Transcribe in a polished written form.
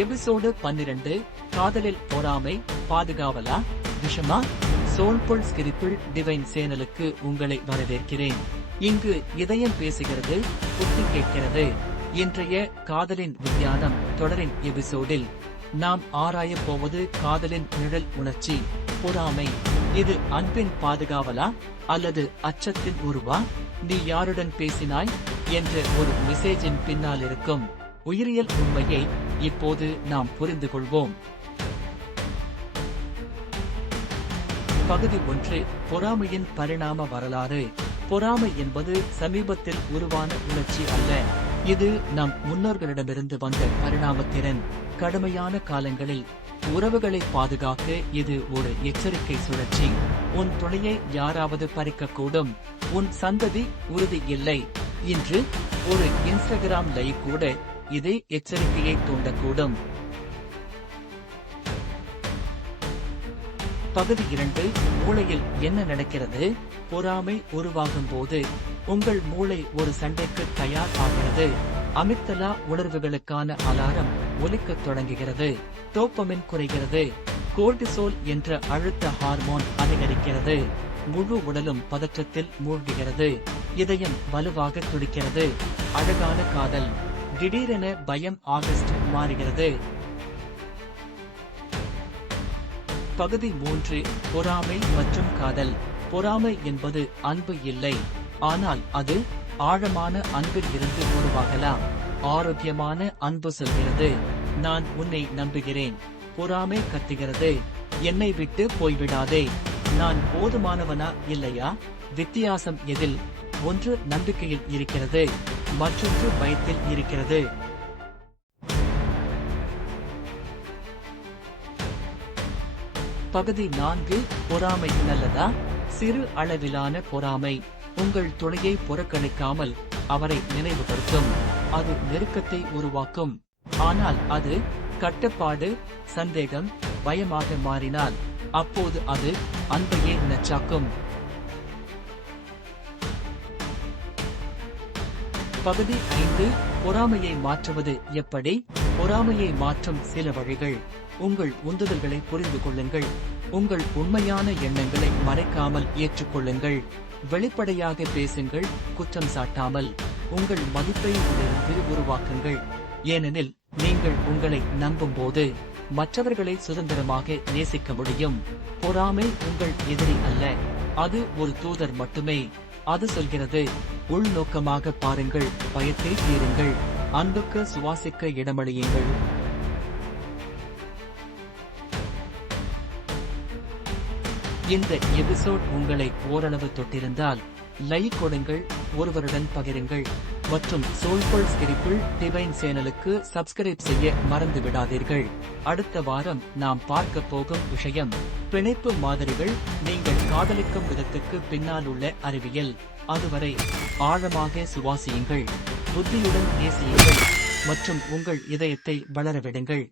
Episode 12 காதலில் பொறாமை பாதுகாவலா விஷமா? சோல்புல் ஸ்கிரிப்பிள் divine சேனலுக்கு உங்களை வரவேற்கிறேன். இங்கு இதயம் பேசுகிறது, புத்தி கேட்கிறது. இன்றைய காதலின் விஞ்ஞானம் தொடரின் எபிசோடில் நாம் ஆராயப் போவது காதலின் நிழல் உணர்ச்சி, பொறாமை. இது அன்பின் பாதுகாவலா அல்லது அச்சத்தின் உருவா? நீ யாருடன் பேசினாய் என்ற ஒரு மெசேஜின் பின்னால் இருக்கும் உயிரியல் உண்மையை இப்போது நாம் புரிந்து கொள்வோம். பகுதி 1. பொறாமையின் பரிணாம வரலாறு. பொறாமை என்பது சமீபத்தில் உருவான உணர்ச்சி அல்ல. இது நம் முன்னோர்களிடமிருந்து வந்த பரிணாமத்திறன். கடுமையான காலங்களில் உறவுகளை பாதுகாக்க இது ஒரு எச்சரிக்கை சுழற்சி. உன் துணையை யாராவது பறிக்கக்கூடும், உன் சந்ததி உறுதி இல்லை. இன்று ஒரு இன்ஸ்டாகிராம் லைவ் கூட இதே எச்சரிக்கையை தூண்டக்கூடும். பகுதி 2. மூளையில் என்ன நடக்கிறது? பொறாமை உருவாகும் போது உங்கள் மூளை ஒரு சண்டைக்கு தயார் ஆகிறது. அமிக்தலா உணர்வுகளுக்கான அலாரம் ஒலிக்கத் தொடங்குகிறது. டோபமின் குறைகிறது. கோர்டிசோல் என்ற அழுத்த ஹார்மோன் அதிகரிக்கிறது. முழு உடலும் பதற்றத்தில் மூழ்குகிறது. இதயம் வலுவாக துடிக்கிறது. அழகான காதல் திடீரென பயம் ஆகஸ்ட் மாறுகிறது. பகுதி 3. பொறாமை மற்றும் காதல். பொறாமை என்பது அன்பு இல்லை, ஆனால் அது ஆழமான அன்பில் இருந்து உருவாகலாம். ஆரோக்கியமான அன்பு சொல்கிறது, நான் உன்னை நம்புகிறேன். பொறாமை கத்துகிறது, என்னை விட்டு போய்விடாதே. நான் போதுமானவனா இல்லையா? வித்தியாசம் எதில்? ஒன்று நம்பிக்கையில் இருக்கிறது, மற்றொன்று பயத்தில் இருக்கிறது. பகுதி 4. பொறாமை நல்லதா? சிறு அளவிலான பொறாமை உங்கள் துணையை புறக்கணிக்காமல் அவரை நினைவுபடுத்தும். அது நெருக்கத்தை உருவாக்கும். ஆனால் அது கட்டுப்பாடு, சந்தேகம், பயமாக மாறினால் அப்போது அது அன்பையே நச்சாக்கும். பகுதி 5. பொறாமையை மாற்றுவது எப்படி? பொறாமையை மாற்றும் சில வழிகள். உங்கள் உந்துதல்களை புரிந்து கொள்ளுங்கள். உங்கள் உண்மையான எண்ணங்களை மறைக்காமல் ஏற்றுக்கொள்ளுங்கள். வெளிப்படையாக பேசுங்கள், குற்றம் சாட்டாமல். உங்கள் மதிப்பை இதிலிருந்து உருவாக்குங்கள். ஏனெனில் நீங்கள் உங்களை நம்பும் போது மற்றவர்களை சுதந்திரமாக நேசிக்க முடியும். பொறாமை உங்கள் எதிரி அல்ல, அது ஒரு தூதர் மட்டுமே. அது சொல்கிறது, உள்நோக்கமாக பாருங்கள், பயத்தை தீருங்கள், அன்புக்கு சுவாசிக்க இடமளியுங்கள். இந்த எபிசோட் உங்களை ஓரளவு தொட்டிருந்தால் லைக் கொடுங்கள், ஒருவருடன் பகிருங்கள் மற்றும் சோல்புல் ஸ்கிரிப்பிள் டிவைன் சேனலுக்கு சப்ஸ்கிரைப் செய்ய மறந்து விடாதீர்கள். அடுத்த வாரம் நாம் பார்க்க போகும் விஷயம் பிணைப்பு மாதிரிகள். நீங்கள் காதலிக்கும் விதத்துக்கு பின்னால் உள்ள அறிவியல். அதுவரை ஆழமாக சுவாசியுங்கள், புத்தியுடன் நேசியுங்கள் மற்றும் உங்கள் இதயத்தை வளரவிடுங்கள்.